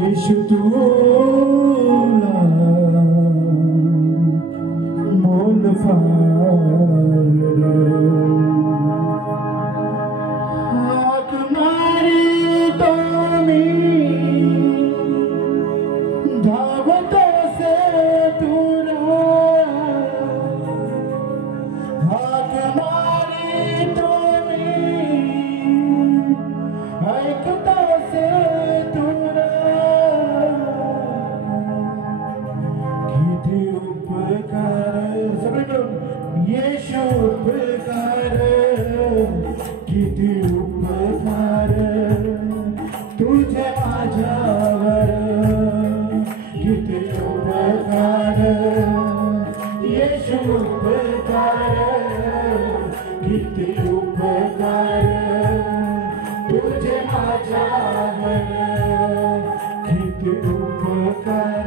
येशू तुला मोल फार हाक मारी तो मी धावतो से तुला हाक मारी तो मी ऐकतो से येशू उपकार किती उपकार तुझे माझ्यावर किती उपकार येशू उपकार किती उपकार तुझे माझ्यावर किती उपकार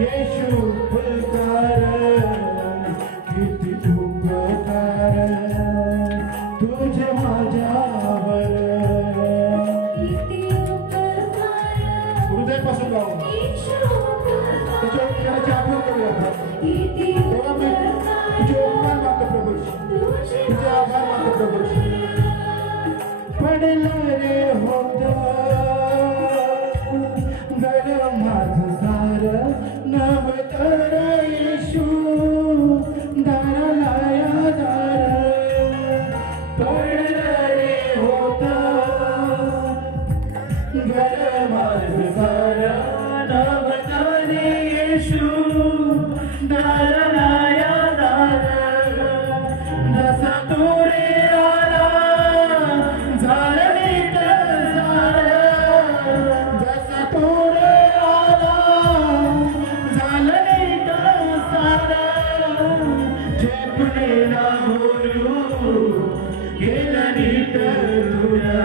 येशू उपकार तुझे माझ्यावर हृदयापासून गाऊ त्याच्यावर त्याची आठवण करूया तेव्हा मी तुझे उपकार मागतो प्रभू तुझे आभार मागतो प्रभू पडलं रे होत गड माझं सार नवतर येशू दाराला दार पडलं रे होत गड माझं सार नवतर येशू दाराला दार जसा तो रे आला झालं नीट सारं जसा तो रे आला झालं नीट सारं झेपलेला बोलू गेला नीट तुला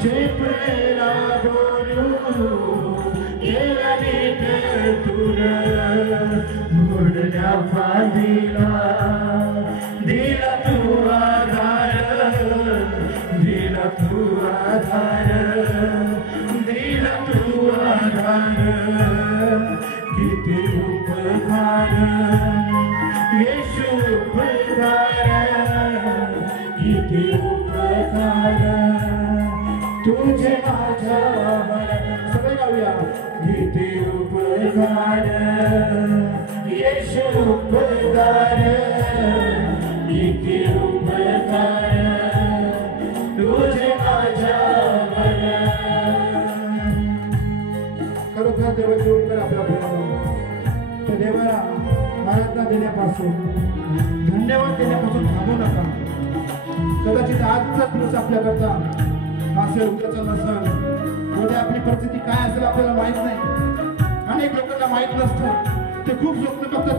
झेपलेला बोलू गेला नीट तुला मुरड्या फांदीला दिला तू आधार दिला तू आधार दिला तू आधार किती उपकार येशू उपकार किती उपकार तुझे माझ्यावर सगळे गाऊया किती उपकार येशू उपकार किती उपकार तुझे माझ्यावर खरोखर देवाचे उपकार आपल्या बोलावं तर देवाला आराधना देण्यापासून धन्यवाद देण्यापासून थांबू नका कदाचित आजचा दिवस आपल्याकरता असेल उद्याचा नसेल उद्या आपली परिस्थिती काय असेल आपल्याला माहित नाही अनेक लोकांना माहित नसतं ते खूप स्वप्न बघतात